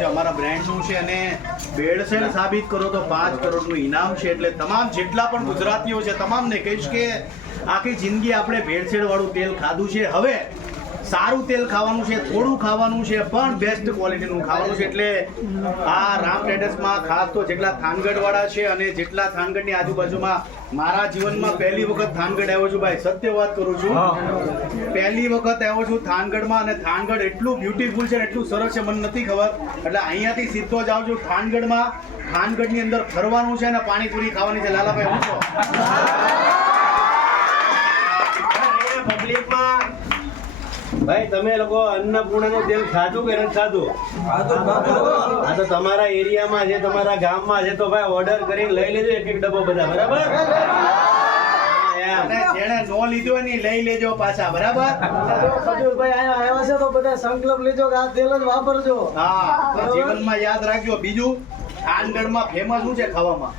છે, અમારા બ્રાન્ડનું છે અને ભેળસેળ સાબિત કરો તો 5 કરોડનું ઇનામ છે. એટલે તમામ જેટલા પણ ગુજરાતીઓ છે તમામને કહીશ કે આખી જિંદગી આપણે ભેળસેળવાળું તેલ ખાધું છે. હવે સારું તેલ ખાવાનું છે, થોડું ખાવાનું છે, પણ બેસ્ટ ક્વોલિટીનું ખાવાનું છે. એટલે આ રામ ટ્રેડર્સમાં ખાસ તો જેટલા થાનગઢવાળા છે અને જેટલા થાનગઢની આજુબાજુમાં મારા જીવનમાં પહેલી વખત થાનગઢ આવ્યો છું ભાઈ, સત્ય વાત કરું છું. પહેલી વખત આવ્યો છું થાનગઢમાં અને થાનગઢ એટલું બ્યુટીફુલ છે, એટલું સરસ છે, મને નથી ખબર. એટલે અહીંયાથી સીધો જ આવું છું થાનગઢમાં. થાનગઢની અંદર ફરવાનું છે અને પાણીપુરી ખાવાની છે. લાલાભાઈ હું છો પબ્લિકમાં ભાઈ તમે લોકો અન્નપૂર્ણાનું તેલ ખાધું કે નથી ખાધું? હા તો તમારા એરિયામાં છે, તમારા ગામમાં છે તો ભાઈ ઓર્ડર કરીને લઈ લેજો એક ડબ્બો બધા, બરાબર? અને જેણે નો લીધો ને લઈ લેજો પાછા, બરાબર? ખજૂરભાઈ અહીંયા આવ્યા છે તો બધા સંકલ્પ લેજો કે આ તેલ જ વાપરજો. હા, તો જીવનમાં યાદ રાખજો. બીજું થાનગઢમાં ફેમસ શું છે ખાવામાં?